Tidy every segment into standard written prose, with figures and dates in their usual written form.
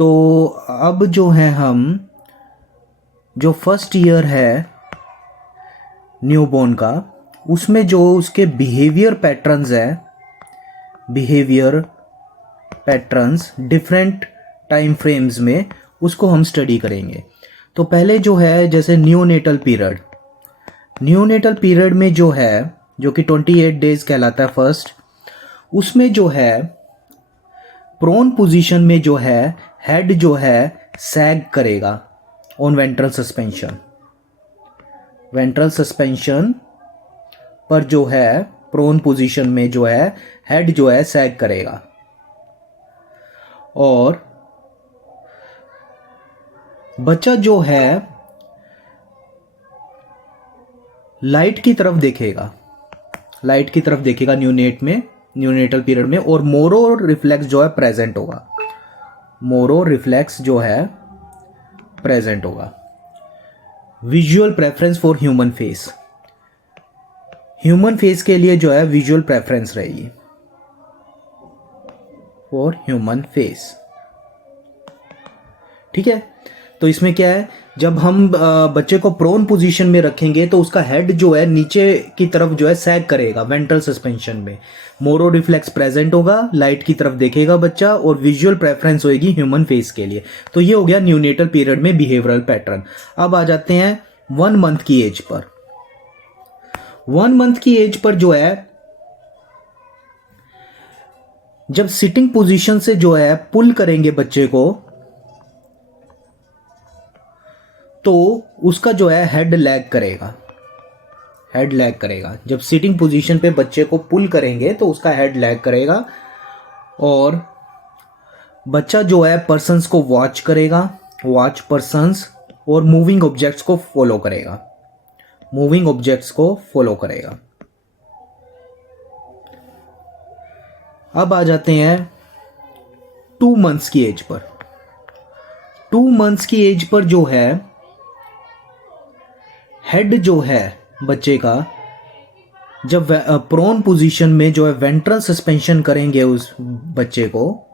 तो अब जो है हम जो फर्स्ट ईयर है न्यूबॉर्न का, उसमें जो उसके behaviour patterns different time frames में, उसको हम स्टडी करेंगे। तो पहले जो है जैसे न्यूनेटल पीरियड में जो है, जो कि 28 डेज कहलाता है फर्स्ट, उसमें जो है प्रोन पोजीशन में जो है हेड जो है सैग करेगा ऑन वेंट्रल सस्पेंशन पर जो है प्रोन पोजीशन में जो है हेड जो है सैग करेगा और बच्चा जो है लाइट की तरफ देखेगा न्यूनेटल पीरियड में, और मोरो रिफ्लेक्स जो है प्रेजेंट होगा। Visual preference for human face के लिए जो है विजुअल प्रेफरेंस रहेगी फॉर ह्यूमन फेस। ठीक है, तो इसमें क्या है, जब हम बच्चे को प्रोन पोजीशन में रखेंगे तो उसका हेड जो है नीचे की तरफ जो है सैग करेगा वेंट्रल सस्पेंशन में, मोरो रिफ्लेक्स प्रेजेंट होगा, लाइट की तरफ देखेगा बच्चा, और विजुअल प्रेफरेंस होगी ह्यूमन फेस के लिए। तो ये हो गया न्यूनेटल पीरियड में बिहेवियरल पैटर्न। अब आ जाते हैं 1 मंथ की एज पर। 1 मंथ की एज पर जो है जब सिटिंग पोजीशन से जो है पुल करेंगे बच्चे को, तो उसका जो है हेड लैग करेगा। जब सिटिंग पोजीशन पे बच्चे को पुल करेंगे तो उसका हेड लैग करेगा, और बच्चा जो है पर्सन्स को वॉच पर्सन्स और मूविंग ऑब्जेक्ट्स को फॉलो करेगा। अब आ जाते हैं 2 मंथ्स की एज पर। 2 मंथ्स की एज पर जो है हेड जो है बच्चे का, जब प्रोन पोजीशन में जो है वेंट्रल सस्पेंशन करेंगे उस बच्चे को,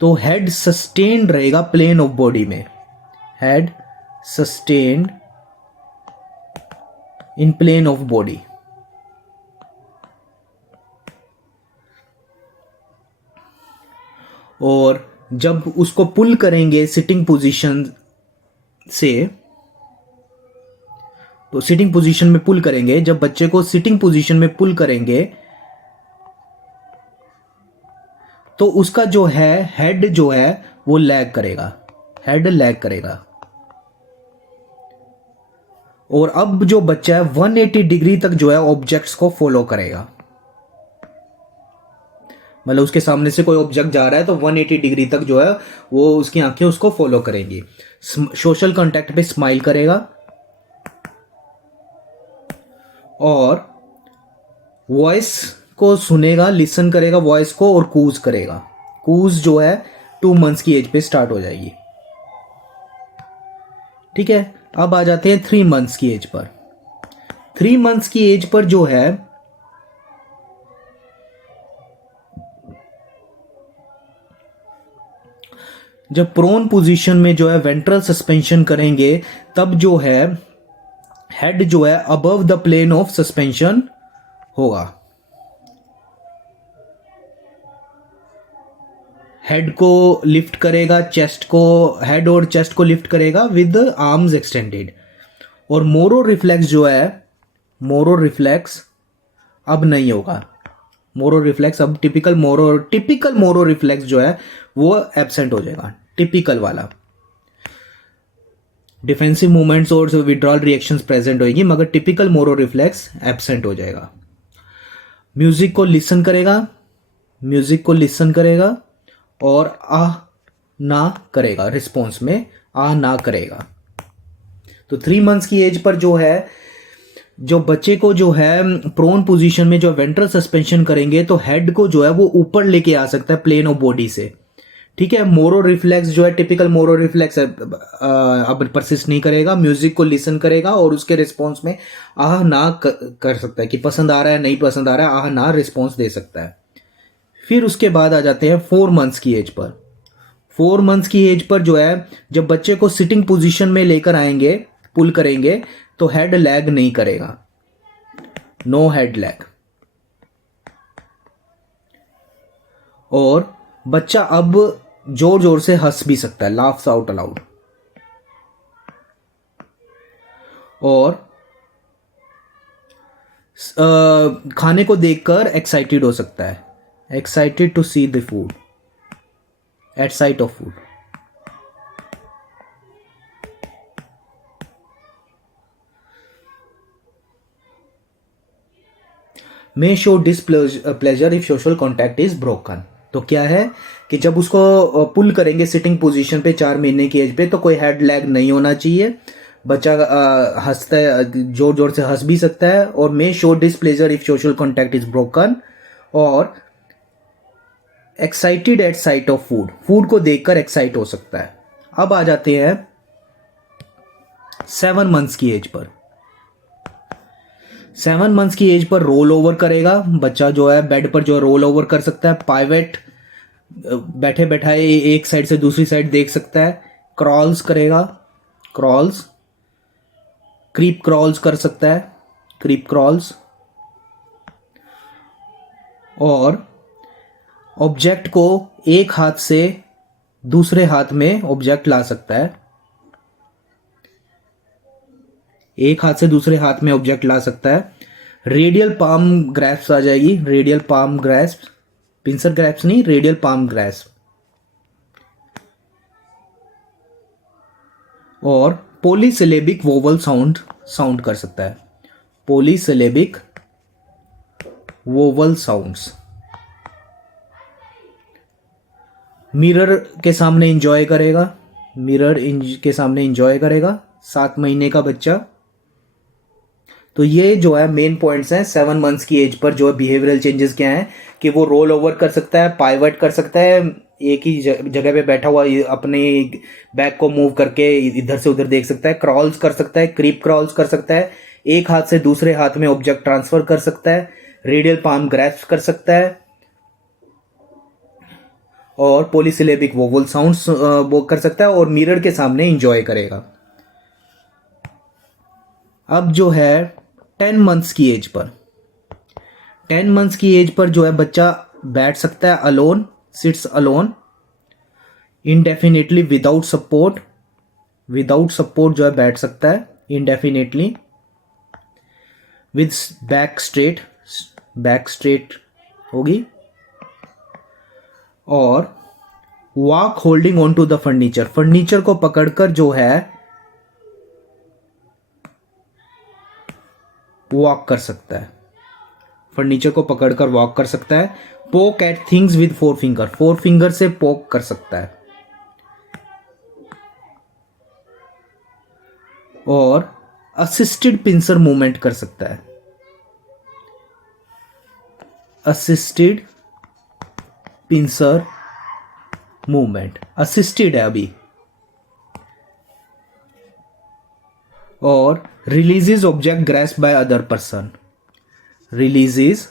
तो हेड सस्टेन्ड रहेगा प्लेन ऑफ बॉडी में, head sustained in plane of body. और जब उसको पुल करेंगे सिटिंग पोजीशन से, तो सिटिंग पोजीशन में पुल करेंगे, जब बच्चे को सिटिंग पोजीशन में पुल करेंगे तो उसका जो है हेड जो है वो लैग करेगा। और अब जो बच्चा है 180 डिग्री तक जो है ऑब्जेक्ट्स को फॉलो करेगा। मतलब उसके सामने से कोई ऑब्जेक्ट जा रहा है तो 180 डिग्री तक जो है वो उसकी आंखें उसको फॉलो करेंगी। सोशल कांटेक्ट पे स्माइल करेगा और वॉइस को सुनेगा, लिसन करेगा वॉइस को, और कूज करेगा। कूज जो है 2 मंथ्स की एज पे स्टार्ट हो जाएगी। ठीक है, अब आ जाते हैं 3 मंथ्स की एज पर। 3 मंथ्स की एज पर जो है जब प्रोन पोजीशन में जो है वेंट्रल सस्पेंशन करेंगे, तब जो है हेड जो है above the plane of suspension होगा। हेड को लिफ्ट करेगा, हेड और चेस्ट को लिफ्ट करेगा विद आर्म्स एक्सटेंडेड। और मोरो रिफ्लेक्स अब नहीं होगा। अब टिपिकल मोरो रिफ्लेक्स जो है वो एब्सेंट हो जाएगा, टिपिकल वाला। डिफेंसिव मूवमेंट्स और विड्रॉल रिएक्शंस प्रेजेंट होगी, मगर टिपिकल मोरो रिफ्लेक्स एब्सेंट हो जाएगा। म्यूजिक को लिसन करेगा और आह ना करेगा, रिस्पॉन्स में आह ना करेगा। तो 3 मंथ्स की एज पर जो है, जो बच्चे को जो है प्रोन पोजीशन में जो वेंट्रल सस्पेंशन करेंगे, तो हेड को जो है वो ऊपर लेके आ सकता है प्लेन ऑफ बॉडी से। ठीक है, मोरो रिफ्लेक्स जो है टिपिकल मोरो रिफ्लेक्स अब परसिस्ट नहीं करेगा। म्यूजिक को लिसन करेगा और उसके रिस्पॉन्स में आह ना कर सकता है कि पसंद आ रहा है, नहीं पसंद आ रहा है, आह ना रिस्पॉन्स दे सकता है। फिर उसके बाद आ जाते हैं 4 मंथ्स की एज पर। 4 मंथ्स की एज पर जो है जब बच्चे को सिटिंग पोजीशन में लेकर आएंगे, पुल करेंगे, तो हेड लैग नहीं करेगा, नो हेड लैग। और बच्चा अब जोर जोर से हंस भी सकता है, लाफ्स आउट अलाउड। और खाने को देखकर एक्साइटेड हो सकता है, excited to see the food, at sight of food. May show displeasure if social contact is broken. तो क्या है कि जब उसको पुल करेंगे सिटिंग पोजीशन पे 4 महीने की एज पे, तो कोई हेड लैग नहीं होना चाहिए, बच्चा हंसता है, जोर जोर से हंस भी सकता है। और may show displeasure if social contact is broken, और excited at sight of food, food को देखकर एक्साइट हो सकता है। अब आ जाते हैं 7 मंथ्स की एज पर। 7 मंथ्स की एज पर रोल ओवर करेगा बच्चा, जो है बेड पर जो है रोल ओवर कर सकता है, पाइवेट बैठे बैठाए एक साइड से दूसरी साइड देख सकता है, क्रॉल्स करेगा, क्रॉल्स, क्रीप क्रॉल्स कर सकता है, क्रीप क्रॉल्स। और ऑब्जेक्ट को एक हाथ से दूसरे हाथ में ऑब्जेक्ट ला सकता है, एक हाथ से दूसरे हाथ में ऑब्जेक्ट ला सकता है। रेडियल पाम ग्रैस्प आ जाएगी, radial palm grasp, pincer grasp नहीं, रेडियल पाम ग्रैस्प। और पॉलीसिलेबिक वोवल साउंड कर सकता है, पॉलीसिलेबिक वोवल साउंड्स। मिरर के सामने इंजॉय करेगा, मिरर के सामने इंजॉय करेगा 7 महीने का बच्चा। तो ये जो है मेन पॉइंट्स हैं 7 मंथ्स की एज पर। जो है बिहेवियरल चेंजेस क्या हैं कि वो रोल ओवर कर सकता है, पाइवट कर सकता है, एक ही जगह पे बैठा हुआ अपने बैक को मूव करके इधर से उधर देख सकता है, क्रॉल्स कर सकता है, क्रीप क्रॉल्स कर सकता है, एक हाथ से दूसरे हाथ में ऑब्जेक्ट ट्रांसफर कर सकता है, रेडियल पाम ग्रैस्प कर सकता है, और पॉलीसिलेबिक वोवल साउंड्स वो कर सकता है, और मिरर के सामने इंजॉय करेगा। अब जो है 10 मंथ्स की एज पर, 10 मंथ्स की एज पर जो है बच्चा बैठ सकता है alone, sits alone, indefinitely without support, without support जो है बैठ सकता है indefinitely, with back straight, back straight होगी। और walk holding on to the furniture, furniture को पकड़कर जो है वॉक कर सकता है, फर्नीचर को पकड़कर वॉक कर सकता है। पोक at things with 4 finger, 4 finger से पोक कर सकता है। और असिस्टेड पिंसर मूवमेंट कर सकता है, असिस्टेड पिंसर मूवमेंट, असिस्टेड है अभी। और releases object grasp by other person, releases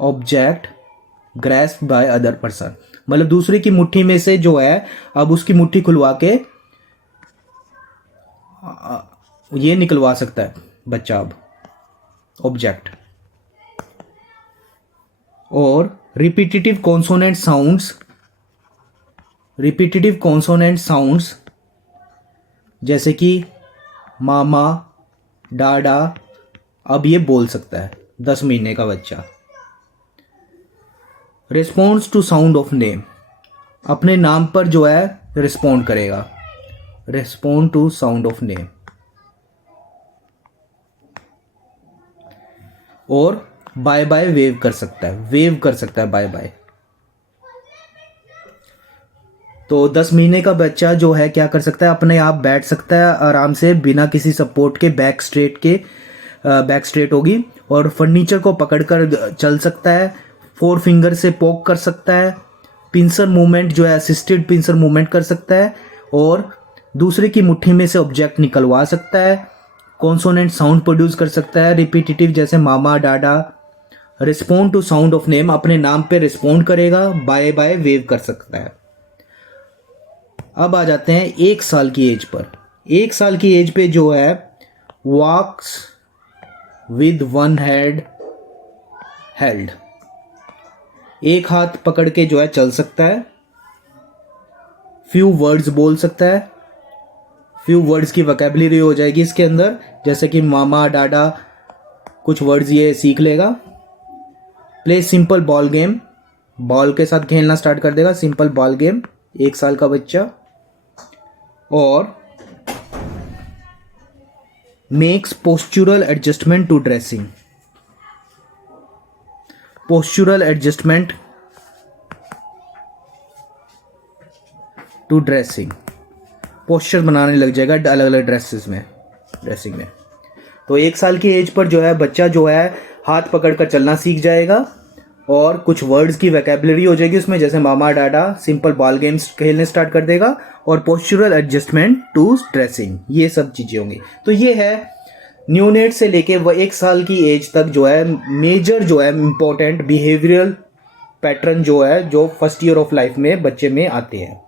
object grasp by other person, मतलब दूसरे की मुट्ठी में से जो है अब उसकी मुट्ठी खुलवा के ये निकलवा सकता है बच्चा अब ऑब्जेक्ट। और repetitive consonant sounds, repetitive consonant sounds जैसे कि मामा, डाडा, अब ये बोल सकता है 10 महीने का बच्चा। Response to sound of name, अपने नाम पर जो है रिस्पॉन्ड करेगा, respond to sound of name. और बाय बाय वेव कर सकता है, वेव कर सकता है बाय बाय। तो 10 महीने का बच्चा जो है क्या कर सकता है, अपने आप बैठ सकता है आराम से बिना किसी सपोर्ट के, बैक स्ट्रेट के, बैक स्ट्रेट होगी, और फर्नीचर को पकड़कर चल सकता है, 4 फिंगर से पोक कर सकता है, पिंसर मूवमेंट जो है असिस्टेड पिंसर मूवमेंट कर सकता है, और दूसरे की मुट्ठी में से ऑब्जेक्ट निकलवा सकता है, कॉन्सोनेंट साउंड प्रोड्यूस कर सकता है रिपीटेटिव जैसे mama, dada, respond to sound of name, अपने नाम पे रिस्पोंड करेगा, बाय बाय वेव कर सकता है। अब आ जाते हैं 1 साल की एज पर। 1 साल की एज पे जो है walks with one hand held, एक हाथ पकड़ के जो है चल सकता है, फ्यू वर्ड्स बोल सकता है, फ्यू वर्ड्स की वोकैबुलरी हो जाएगी इसके अंदर, जैसे कि मामा डाडा, कुछ वर्ड्स ये सीख लेगा। Play simple ball game, ball के साथ खेलना स्टार्ट कर देगा, सिंपल बॉल गेम 1 साल का बच्चा। और makes postural adjustment to dressing, postural adjustment to dressing, posture बनाने लग जाएगा अलग अलग ड्रेसिंग में। तो 1 साल की एज पर जो है बच्चा जो है हाथ पकड़कर चलना सीख जाएगा और कुछ वर्ड्स की वोकैबुलरी हो जाएगी उसमें, जैसे मामा डाडा, सिंपल बॉल गेम्स खेलने स्टार्ट कर देगा और पोस्चुरल एडजस्टमेंट टू ड्रेसिंग, ये सब चीज़ें होंगी। तो ये है न्यूनेट से लेके वह 1 साल की एज तक जो है मेजर जो है इंपॉर्टेंट बिहेवियरल पैटर्न जो है जो फर्स्ट ईयर ऑफ लाइफ में बच्चे में आते हैं।